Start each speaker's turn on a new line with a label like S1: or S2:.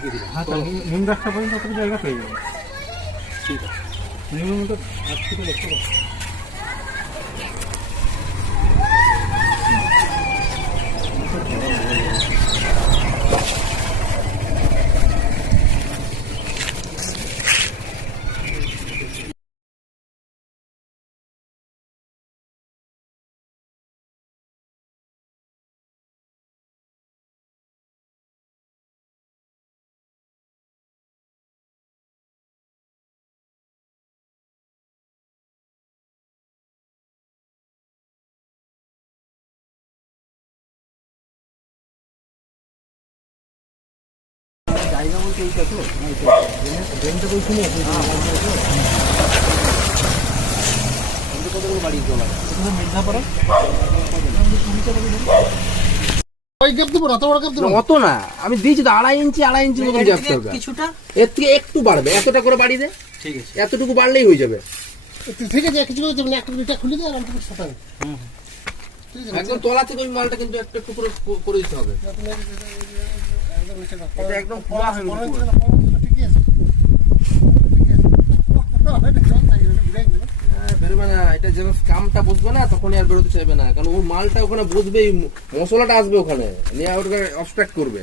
S1: ঢুকিয়ে দিলাম।
S2: হ্যাঁ নিম গাছটা পর্যন্ত জায়গা পেয়ে যাবে।
S1: ঠিক আছে।
S2: নিমের মতো হাত থেকে দেখতে
S1: জায়গা বলতে এইটা তো?
S2: ড্রেনটা বলছি না
S1: বাড়ি
S2: মির্জাপাড়া
S3: অত।
S1: আমি দিয়েছি তো আড়াই ইঞ্চি আড়াই ইঞ্চি মতন গ্যাপ দরকার
S4: কিছুটা
S1: এর থেকে একটু বাড়বে এতটা করে বাড়ি দে
S4: ঠিক আছে।
S1: এতটুকু বাড়লেই হয়ে যাবে।
S3: ঠিক আছে কিছু হবে একটা দুইটা খুলে দিয়ে আর
S1: একদম তলা থেকে ওই মালটা কিন্তু একটু একটু করে করে দিতে হবে।
S3: একদম
S1: খোলা হয়ে
S3: ঠিকই আছে।
S1: বেরোবে না। এটা যেমন কামটা বুঝবে না তখনই আর বেরোতে চাইবে না। কারণ ওর মালটা ওখানে মশলাটা আসবে ওখানে। নিয়ে ওটাকে অবস্ট্রাক্ট করবে।